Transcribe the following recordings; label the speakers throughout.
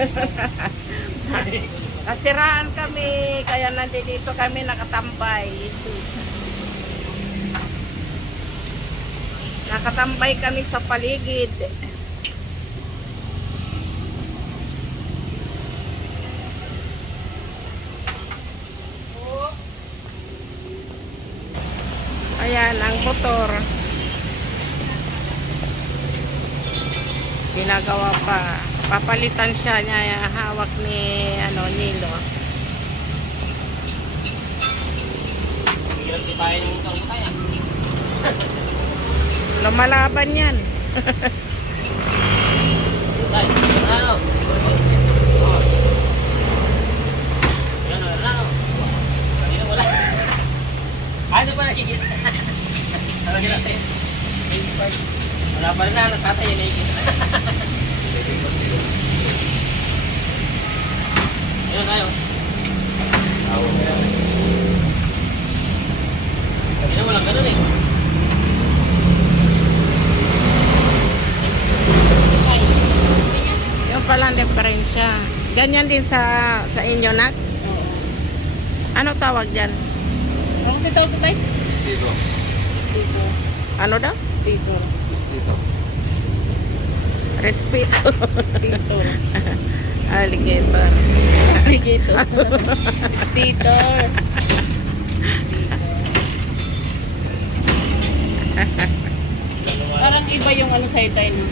Speaker 1: Nasiraan kami, kaya nandito kami nakatambay. Nakatambay kami sa paligid. Ayan, ang motor. Ginagawa pa. Papalitan siya niya hawak ni ano Nilo. Lumalaban yan.
Speaker 2: Tay, ano? Yan ano? Ano pa nakikita? Ano natin? Wala pa rin na, nagtatay yung nakikita. Ayun tayo. Kanina walang ganun eh.
Speaker 1: Yung pala ang diferensya. Ganyan din sa sa inyo, Nak? Ano tawag dyan?
Speaker 3: Ano kasi tawag ito tayo? Sticker.
Speaker 1: Ano daw?
Speaker 3: Sticker.
Speaker 1: Respeto.
Speaker 3: Sticker.
Speaker 1: Alligator.
Speaker 3: Alligator. Sticker. Parang iba yung ano sa'yo tayo. no?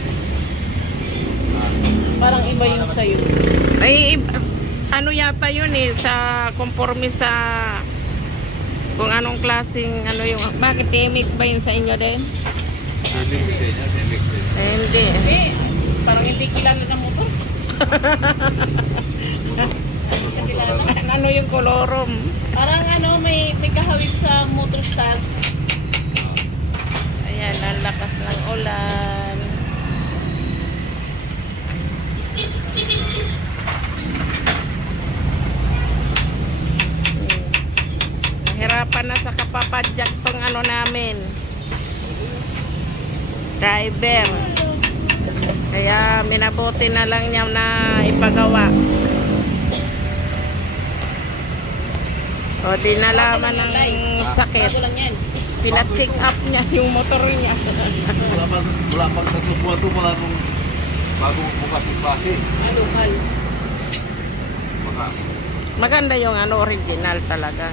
Speaker 3: Parang iba yung sa'yo.
Speaker 1: Ay, ib- ano yata yun eh, sa conforme sa kung anong klaseng ano yung, bakit TMX ba yun sa inyo din?
Speaker 4: Remix din din.
Speaker 3: Parang hindi kilala ng motor. Hindi siya kilala.
Speaker 1: ano yung kolorom?
Speaker 3: Parang ano, may, may kahawig sa motor start.
Speaker 1: Ayan, ang lakas ng ulan. Nahirapan na sa kapapadyak tong ano namin. Driver. Kaya minabuti na lang niya na ipagawa. O di nalaman ng sakit. Pina-check up niya yung motor niya.
Speaker 4: Wala pang, wala pang tatlong buwan to mula nung bago bukas yung klase.
Speaker 3: Alukal.
Speaker 4: Baka.
Speaker 1: Maganda yung ano original talaga.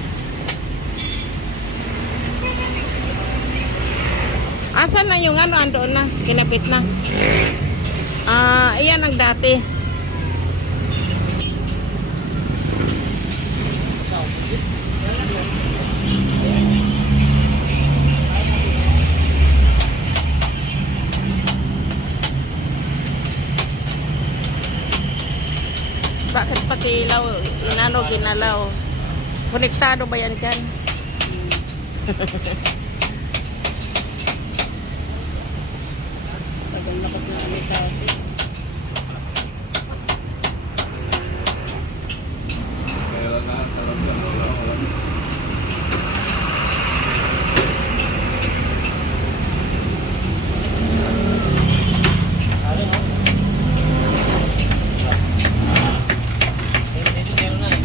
Speaker 1: Asan na yung ano andoon na? Kinapit na. Iyan ang dati. Bakit pati ilaw, inano, ginalaw? Konektado ba yan dyan?
Speaker 3: Tagal na kasi namin kasi.
Speaker 4: Kaya na, talaga, wala, wala.
Speaker 2: Ano no? Dito, dito, meron na eh.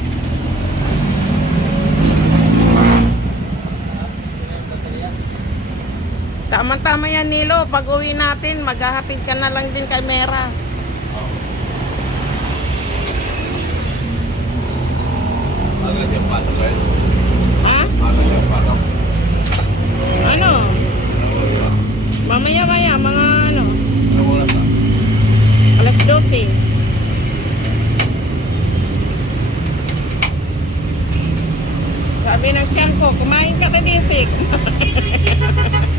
Speaker 1: Tama-tama yan, Nilo. Pag uwi natin, maghahatid ka na lang din kay Mera.
Speaker 4: Agad yung pasok eh.
Speaker 1: Ha?
Speaker 4: Agad yung pasok.
Speaker 1: Ano? Mamaya-maya, mga ano,
Speaker 4: Nawala na.
Speaker 1: alas 12. Sabi ng tiyan ko, kumain ka na disik.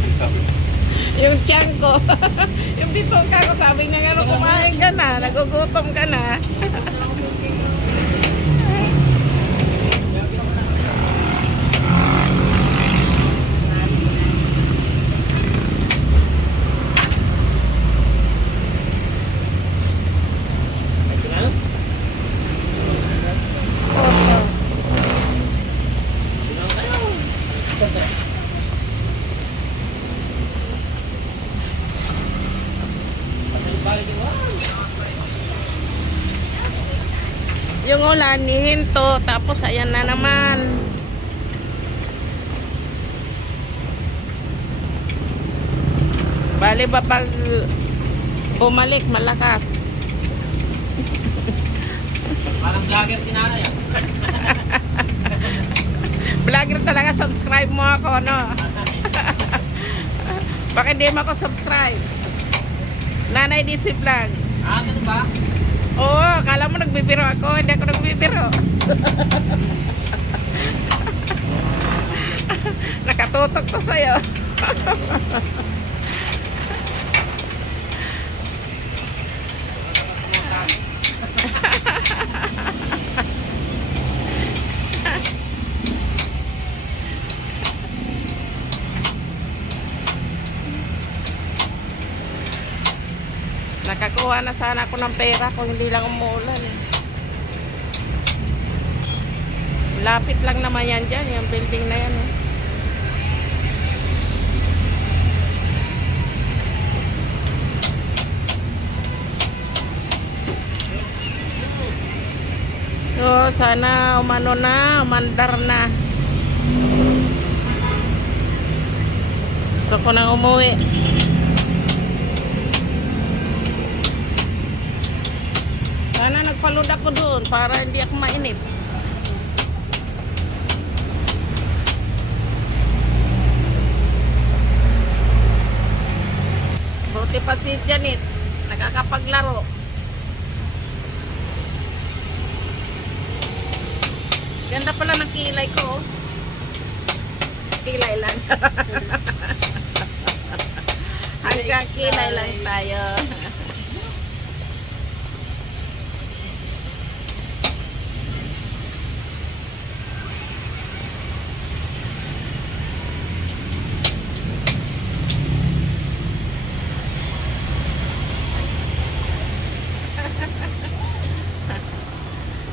Speaker 1: yung tiyan ko. yung bitong ka ko, niya ano, kumain ka na, nagugutom ka na. umuulan, nihinto, tapos ayan na naman. Bali ba pag bumalik, malakas.
Speaker 2: Parang vlogger si nanay ah.
Speaker 1: Vlogger talaga, subscribe mo ako, no? Bakit di mo ako subscribe? Nanay DC Vlog.
Speaker 2: Ah, ganun ba?
Speaker 1: Akala mo nagbibiro ako, hindi ako nagbibiro. Nakatutok to sa'yo. Nakakuha na sana ako ng pera kung hindi lang umuulan. Eh. Lapit lang naman yan dyan, yung building na yan. Eh. So, sana umano na, umandar na. Gusto ko nang umuwi. Sana nagpalod ako doon para hindi ako mainip. Buti pa si Janet, nakakapaglaro. Ganda pala ng kilay ko. oh. Kilay lang. Hanggang kilay lang tayo.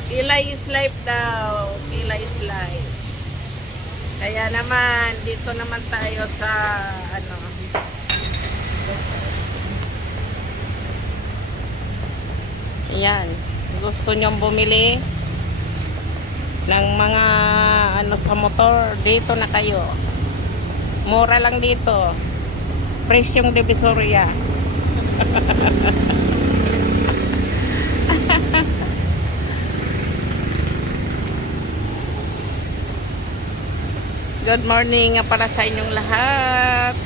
Speaker 1: Kilay is life daw. Kilay is life. Kaya naman, dito naman tayo sa, ano, yan. Gusto nyong bumili ng mga ano sa motor, dito na kayo. Mura lang dito. Presyong Divisoria. Good morning para sa inyong lahat.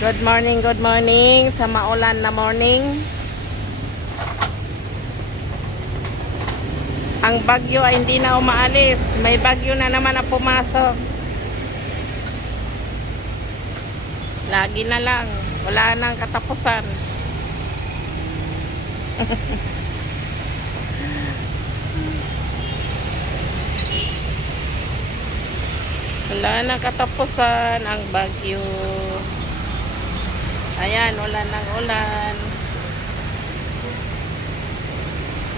Speaker 1: Good morning, good morning sa maulan na morning. Ang bagyo ay hindi na umaalis. May bagyo na naman na pumasok. Lagi na lang. Wala nang katapusan. Wala nang katapusan ang bagyo. Ayan, wala nang ulan.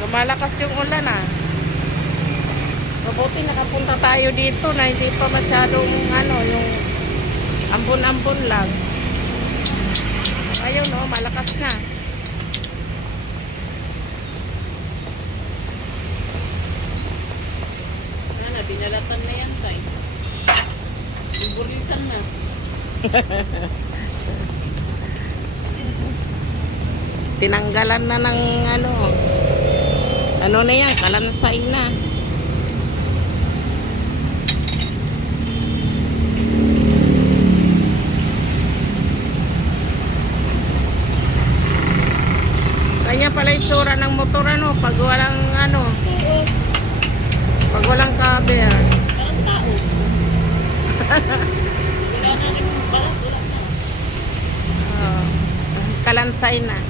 Speaker 1: Lumalakas yung ulan ah. Mabuti nakapunta tayo dito na hindi pa masyadong ano, yung ambon-ambon lang. Ayun oh, malakas na.
Speaker 3: Ano, binalatan na yan, tay. Buburisan na.
Speaker 1: Tinanggalan na ng ano, ano na yan, kalansay na. Kanya pala yung sura ng motor ano, pag walang ano, pag walang cover.
Speaker 3: Wala na rin balat, wala na.
Speaker 1: Oh, kalansay na.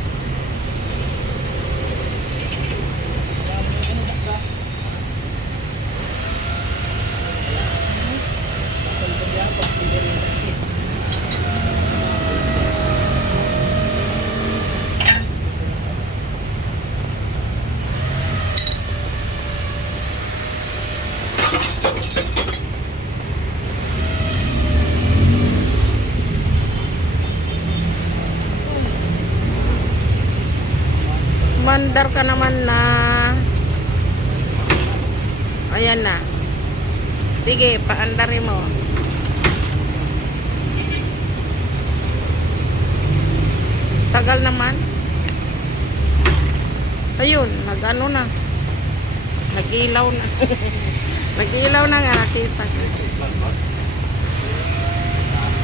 Speaker 1: Mandar ka naman na. ayan na. Sige, paandarin mo. Tagal naman. Ayun, nag-ano na. Nag-ilaw na. Nag-ilaw na nga nakita.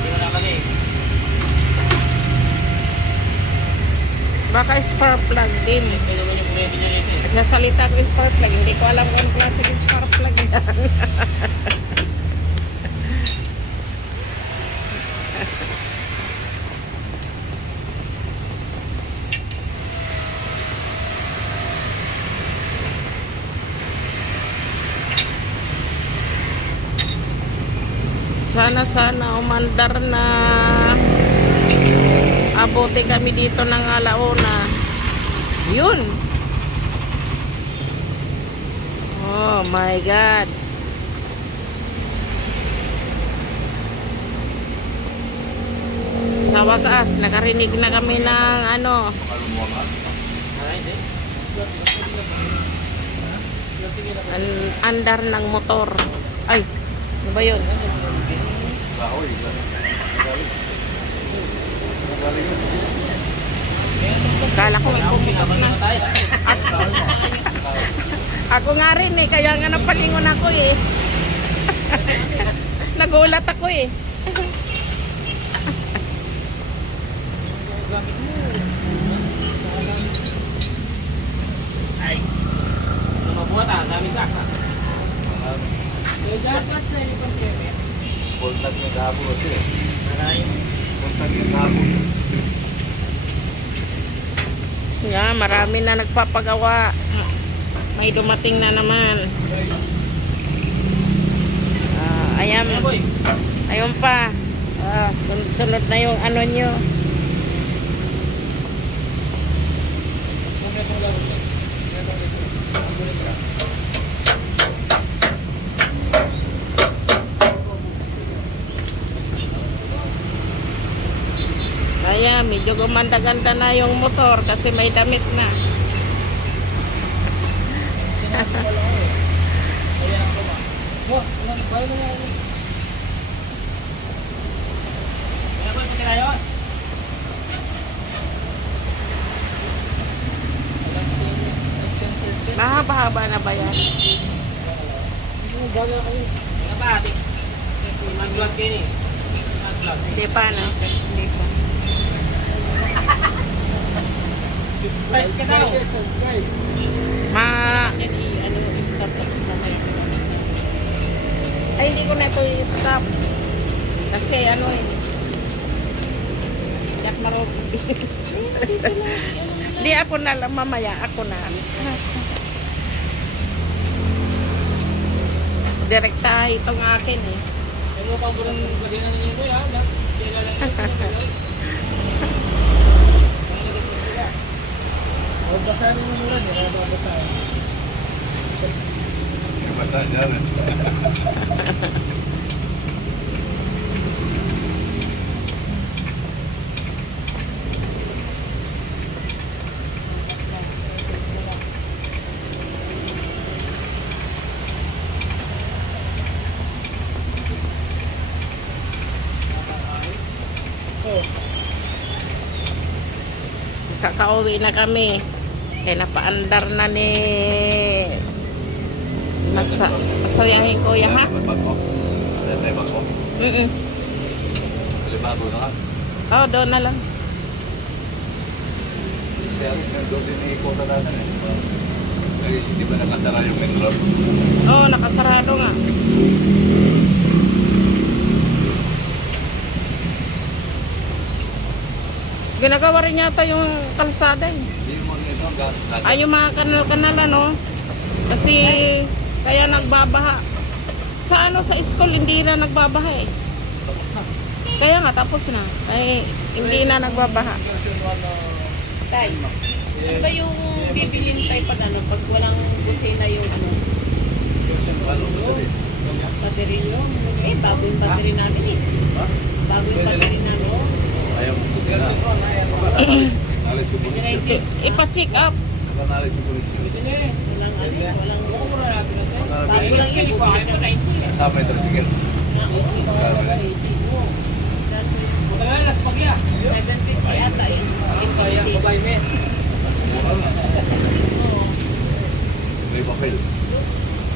Speaker 2: Ko naman eh.
Speaker 1: Baka spark plug din.
Speaker 2: Eh.
Speaker 1: Nagsasalita ko spark plug. Hindi ko alam kung klase ng spark plug yan. Sana sana umandar na abuti kami dito ng alauna. Yun. Oh my God. Sa wakas, nakarinig na kami ng ano, an andar ng motor. Ay, ano ba yun? Kala ko may pumutok na.
Speaker 2: Tayo.
Speaker 1: Ako nga rin eh, kaya nga napalingon ako eh. Nagulat ako eh.
Speaker 2: Ay. Ano mabuhat ah? Daming gas ah.
Speaker 4: Kontak niya kahapon kasi eh. Kontak niya kahapon.
Speaker 1: Nga, marami na nagpapagawa. May dumating na naman. Ah, ayan. Ayun pa. Ah, sun- sunod na yung ano nyo. Kaya medyo gumanda-ganda na yung motor kasi may damit na. Mahaba-haba na ba yan? Hindi pa na. Hindi pa.
Speaker 2: Subscribe ka daw.
Speaker 1: Ma...
Speaker 3: Ano, stop tapos mamaya.
Speaker 1: Ay, hindi ko na ito i-stop. Kasi ano eh. Ako marunong. Hindi ako na lang mamaya. Ako na. Direkta itong akin eh.
Speaker 2: Ano pa po ng badina ninyo ito ha? Kailan lang ito.
Speaker 4: Bata niya rin.
Speaker 1: Kakauwi na kami. Kaya napaandar na ni... Masa, masayahin ko ya ha? Mm
Speaker 4: ka.
Speaker 1: Oh, doon na lang.
Speaker 4: Eh. Hindi ba nakasara yung main road?
Speaker 1: Oh, nakasarado nga. Ginagawa rin yata yung kalsada eh.
Speaker 4: Hindi mo ito. ga-
Speaker 1: Ay, yung mga kanal-kanal ano. Kasi kaya nagbabaha. Sa ano, sa school hindi na nagbabaha eh. Kaya nga, tapos na. Ay, hindi na nagbabaha.
Speaker 3: Tay, ano ba yung bibilin tayo pag ano, pag walang busina yung ano,
Speaker 4: Ano ba ito eh?
Speaker 3: Eh, bago yung battery namin eh. Bago yung battery namin.
Speaker 4: Ayaw mo. Po.
Speaker 1: I- ipa-check up.
Speaker 4: Alis ko po.
Speaker 3: Walang ano, walang Walang yung bukid kami.
Speaker 4: Kasama yung tricycle.
Speaker 2: Matagal na sa pagya.
Speaker 3: 750 ata yun. 850.
Speaker 2: babae men.
Speaker 4: Lang. May papel.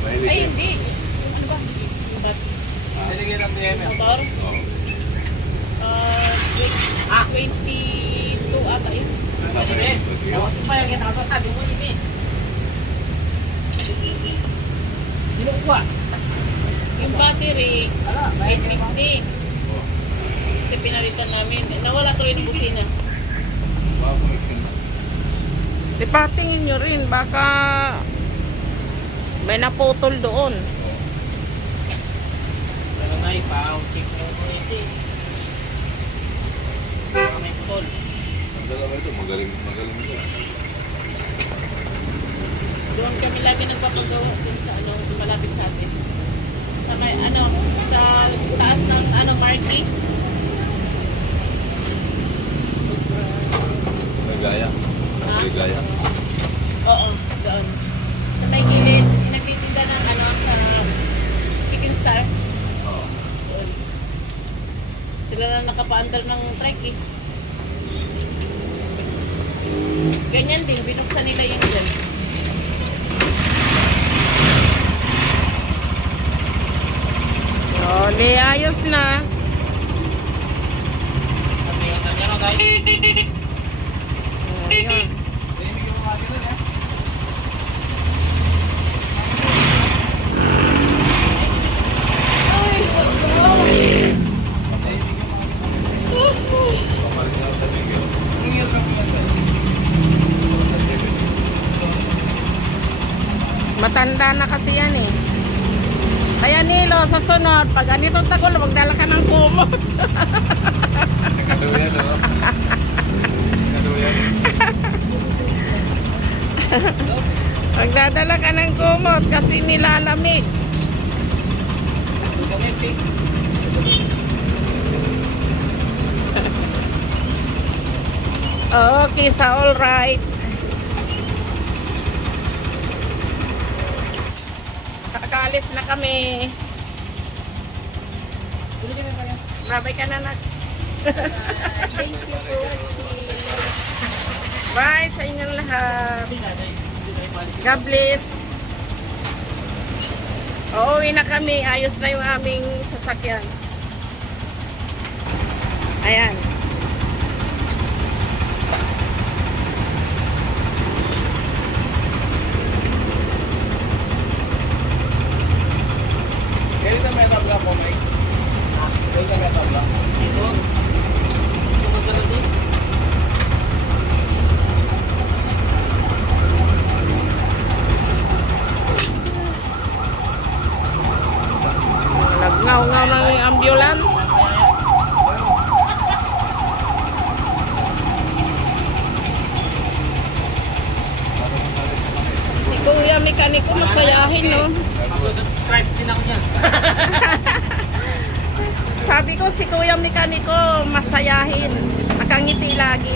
Speaker 4: Mahilig
Speaker 3: Ay,
Speaker 4: yan.
Speaker 3: hindi. Ano ba? Bat motor?
Speaker 4: Oo.
Speaker 3: Ah,
Speaker 2: Ah.
Speaker 3: 22 ata yun.
Speaker 4: Yung
Speaker 3: battery,
Speaker 2: Ala,
Speaker 3: 850.
Speaker 4: Oo.
Speaker 3: Kasi pinalitan namin. Nawala tuloy ng busina.
Speaker 1: Ipatingin nyo rin, baka may naputol doon.
Speaker 2: Pero na ipa-check yung kuryente. Baka may putol.
Speaker 4: Dalawa ito, magaling, magaling ito.
Speaker 3: Doon kami lagi nagpapagawa dun sa ano, malapit sa atin. Sa may ano, sa taas ng ano, Marky.
Speaker 4: Nagaya.
Speaker 3: Ha?
Speaker 4: Nagaya.
Speaker 3: Oo, doon. Sa may gilid, nagtitinda ng ano, sa Chicken Star.
Speaker 4: Oo.
Speaker 3: Doon. Sila lang nakapaandar ng trike eh. Ganyan din, binuksan nila yung dyan.
Speaker 1: Oli, ayos na.
Speaker 2: Sabi ano guys.
Speaker 1: Ayun. Matanda na kasi yan eh. Kaya Nilo, sa sunod, pag ganitong tagol, magdala ka ng kumot.
Speaker 4: Ano yan, ano? Ano yan?
Speaker 1: Magdadala ka ng kumot kasi nilalamig. Okay, sa all right. Kakaalis na kami. Babay ka na nak.
Speaker 3: Thank you for watching.
Speaker 1: Bye sa inyong lahat. God bless. Uuwi na kami. Ayos na yung aming sasakyan. Ayan.
Speaker 4: Kaya na may tabla po, Mike. Kaya na may tabla.
Speaker 2: Dito. Dito magkalas din.
Speaker 1: Nagngaw-ngaw ng ambulance. Si Kuya Mekaniko masayahin, no?
Speaker 2: Mag-subscribe din ako dyan.
Speaker 1: Sabi ko si Kuya Mekaniko masayahin. Nakangiti lagi.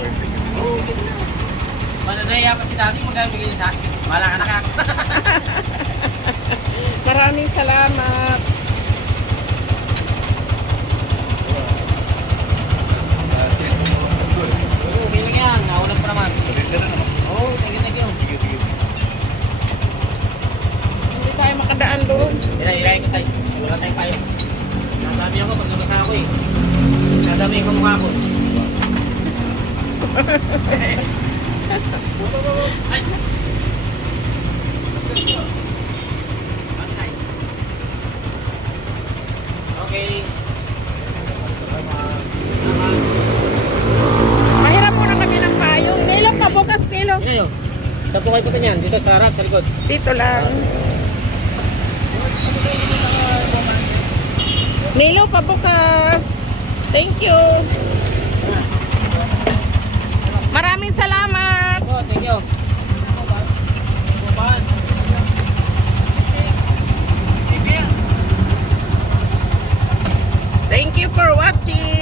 Speaker 2: Mananaya pa si Daddy, magkabigay niya sa akin. Wala ka na ka.
Speaker 1: Maraming salamat.
Speaker 2: Oo, feeling yan. Naulan pa naman.
Speaker 4: Pasensya na naman.
Speaker 2: Oo, thank you, thank you.
Speaker 4: Sige, sige.
Speaker 1: Hindi tayo makadaan doon.
Speaker 2: Ilay, ilay ko eh. Nadami ko mukha ko. Okay.
Speaker 1: Mahiram muna kami ng payong. Nilo pa bukas, Nilo.
Speaker 2: Ano yun? Saan po niyan? Dito sa harap, sa likod.
Speaker 1: Dito lang. Nilo pa bukas. Thank you. Maraming salamat
Speaker 2: ninyo. Thank you for watching.